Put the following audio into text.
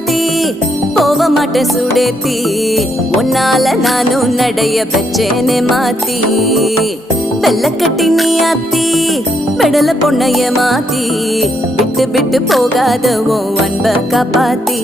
மாத்தி போக மாட்டேன் சுடேத்தி உன்னால நானும் நடைய பெச்சேனே மாத்தி வெள்ளக்கட்டி நீ ஆத்தி பெடல பொண்ணைய மாத்தி விட்டு விட்டு போகாத உன் அன்ப காப்பாத்தி